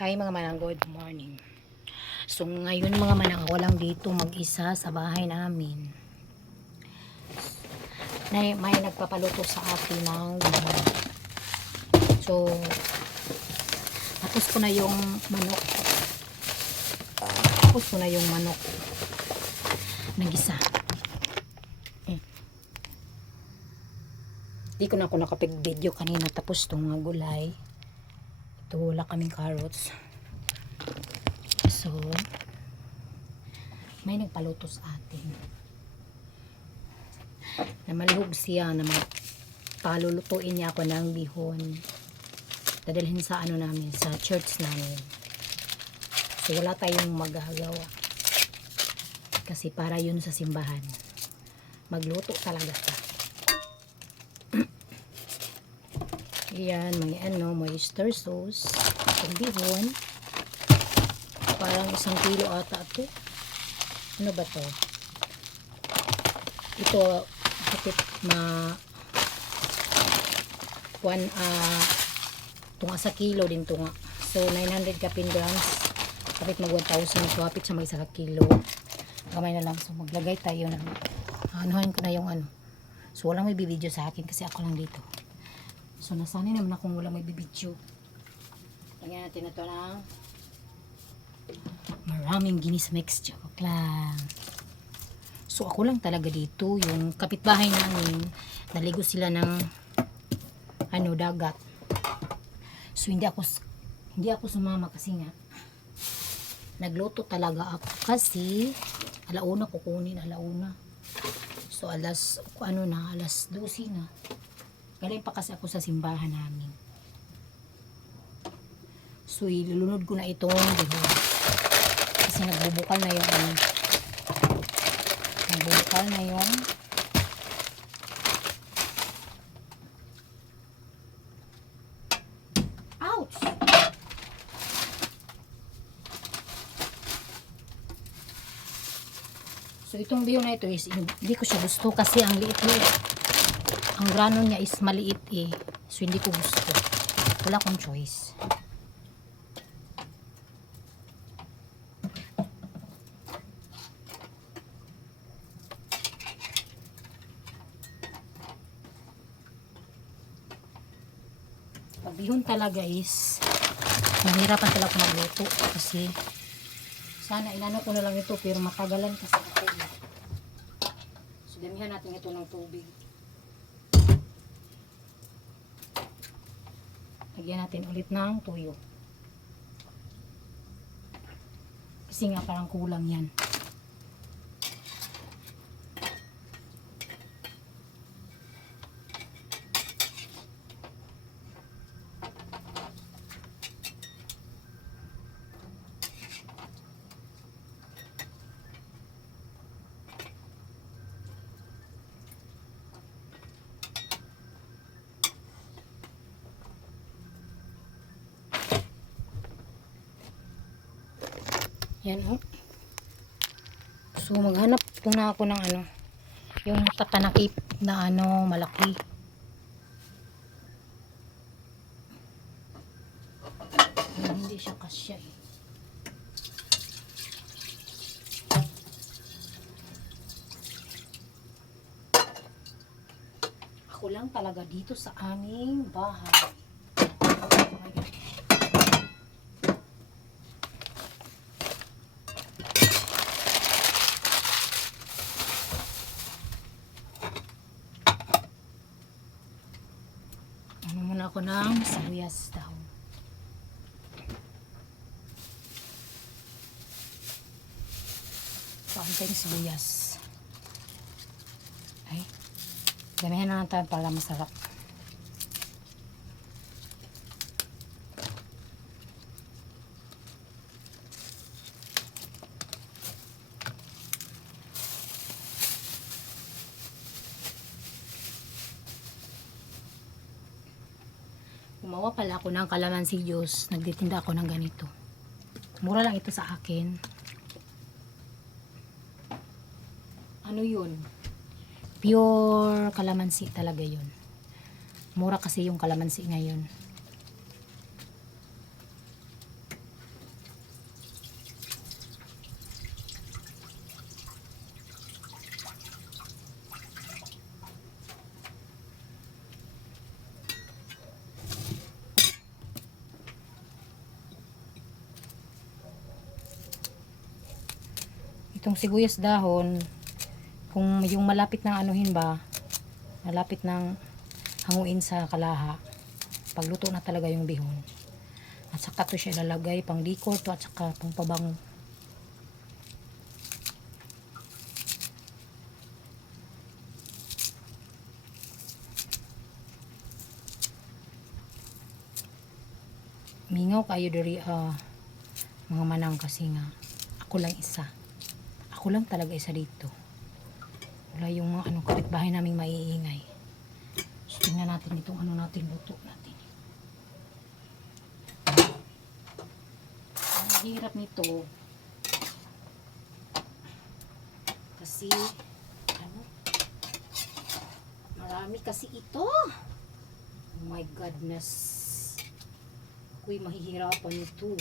Hi mga manang, good morning. So ngayon mga manang, ako lang dito mag-isa sa bahay namin. May nagpapaluto sa akin ng bihon. So tapos ko na yung manok. Tapos ko na yung manok. Nagisa. Di ko na ako nakapag-video kanina, tapos itong mga gulay. Ito wala kaming carrots. So may nagpaluto sa atin na malihog siya na palulutuin niya ako ng bihon, dadalhin sa ano namin, sa church namin. So wala tayong magagawa kasi para yun sa simbahan, magluto talaga ka. Yan, may may oyster sauce, ang bihon, parang 1 kilo ata ito. Ano ba to? Ito hapit ma 1 tunga sa kilo din tunga. So 900 kapin grams. Hapit mag 1,000, so hapit sa may 1 kilo. Gamay na lang. So maglagay tayo ng anuhan ko na yung ano. So walang may bibidyo sa akin kasi ako lang dito. So nasanay naman akong walang may bibidyo. Lagyan natin na ito ng maraming ginis mix. Joke lang. So ako lang talaga dito. Yung kapitbahay namin, naligo sila ng dagat. So hindi ako sumama kasi nga nagluto talaga ako kasi alauna kukunin, alauna. So alas 12 na. Galing pa kasi ako sa simbahan namin. So ilulunod ko na itong bihon. Kasi nagbubukal na yung ouch! So itong bihon na ito is hindi ko siya gusto kasi ang liit-liit. Ang grano niya is maliit eh. So hindi ko gusto. Wala akong choice. Bihon talaga is mahirapan talaga magluto kasi sana inano ko na lang ito pero matagalan kasi ito. So damihan natin ito ng tubig. Lagyan natin ulit ng tuyo. Kasi nga parang kulang yan. Yan So maghanap po na ako ng yung tatanakip na malaki. Hindi siya kasya eh. Ako lang talaga dito sa aming bahay. Ako ng sibuyas daw. Paantay sibuyas. Ay, damihan na natin para masarap. Gumawa pala ako ng calamansi juice. Nagtitinda ako ng ganito. Mura lang ito sa akin. Ano yun? Pure calamansi talaga yun. Mura kasi yung calamansi ngayon. Itong sibuyas dahon, kung yung malapit ng anuhin ba, malapit ng hanguin sa kalaha, pagluto na talaga yung bihon. At saka to siya ilalagay, pang decor to at saka pang pabango. Mingaw kayo diri mga manang kasi nga ako lang isa. Ako lang talaga isa dito. Wala yung mga kapitbahay naming maiingay. So, tingnan natin itong natin, luto natin. Ang hirap nito kasi marami kasi ito. Oh my goodness. Ako'y mahihirapan nito.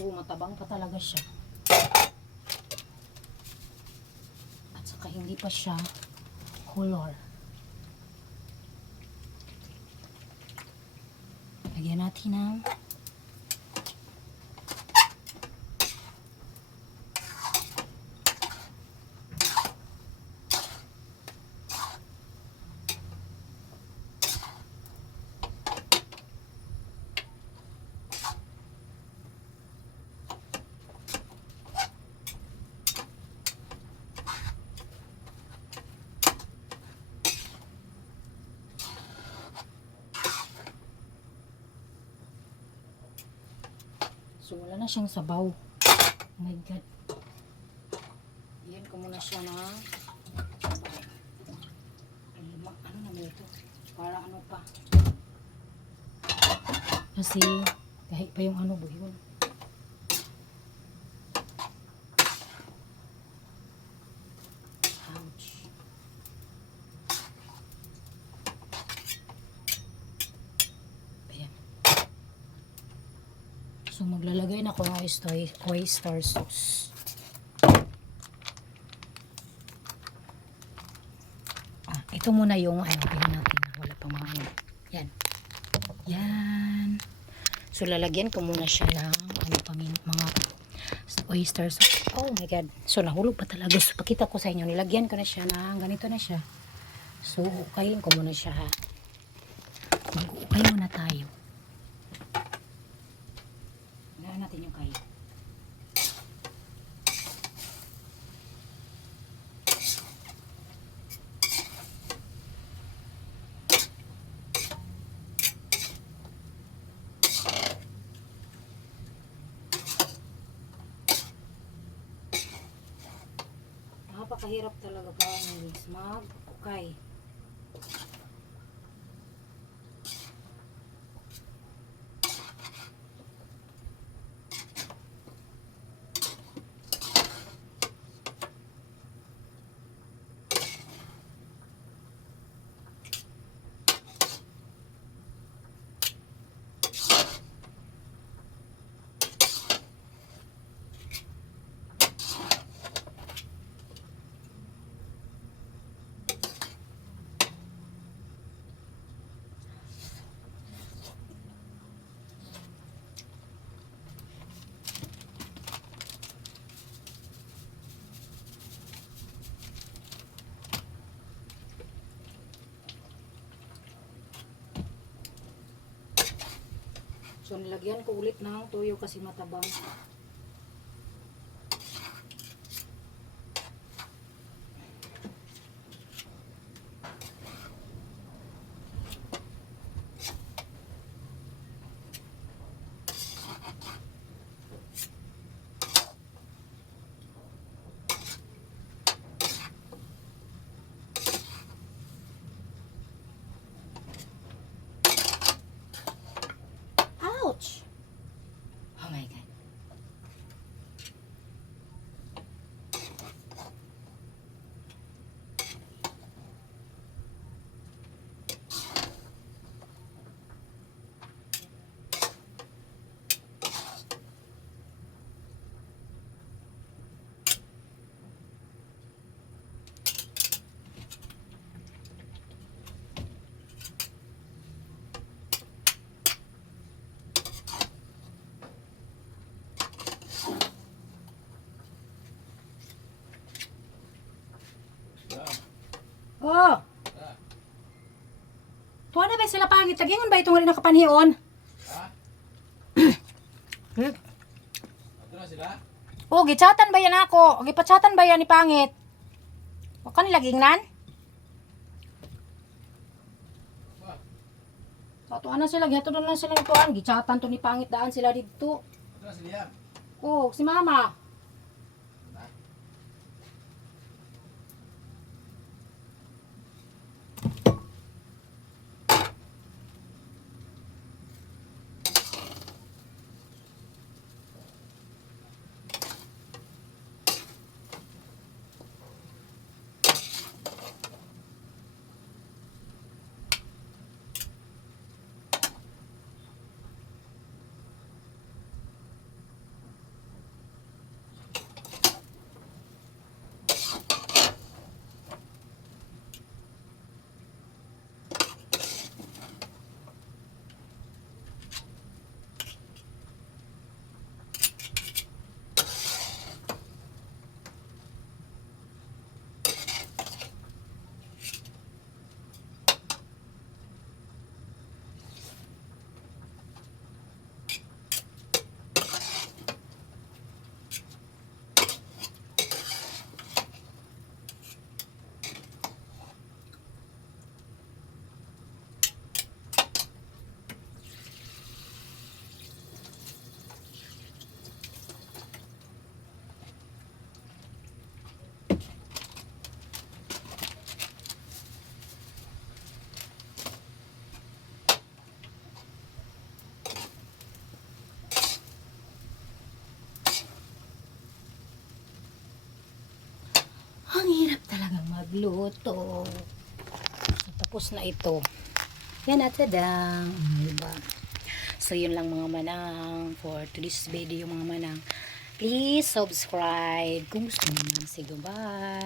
So, matabang pa talaga siya. At saka hindi pa siya color. Lagyan natin ng so wala na siyang sabaw. Oh my god. Yan ko muna siya na ano naman ito? Para ano pa? Kasi kahit pa yung buhon. Ouch. Ayan. So maglalagay na ako ng oyster sauce. Ito muna yung tingnan natin. Wala pang mga yan. Yan. So lalagyan ko muna siya ng mga oyster sauce. Oh my god. So nahulog pa talaga. So pakita ko sa inyo. Nilagyan ko na siya ng ganito na siya. So ukayin ko muna siya ha. Mag-ukay muna tayo. Gawin natin yung kayo. Napakahirap talaga guys mag-ukay. So nilagyan ko ulit ng toyo kasi matabang. Ouch! Oh my god. Oh. Tuwa na ba sila pangit? Tagingon ba itong rin nakapanhion? Hmm? Ato na sila? Oh, gichatan ba yan ako? Gipachatan ba yan ni pangit? O kanila gingnan? So, tuwa na sila. Gihato na sila ng tuwan. Gichatan to ni pangit. Daan sila dito. Ato na sila. Oh, si mama. Ang hirap talagang magluto. So, tapos na ito. Yan at tadang. Diba? So, yun lang mga manang. For today's video mga manang. Please subscribe kung gusto naman. Sige, bye.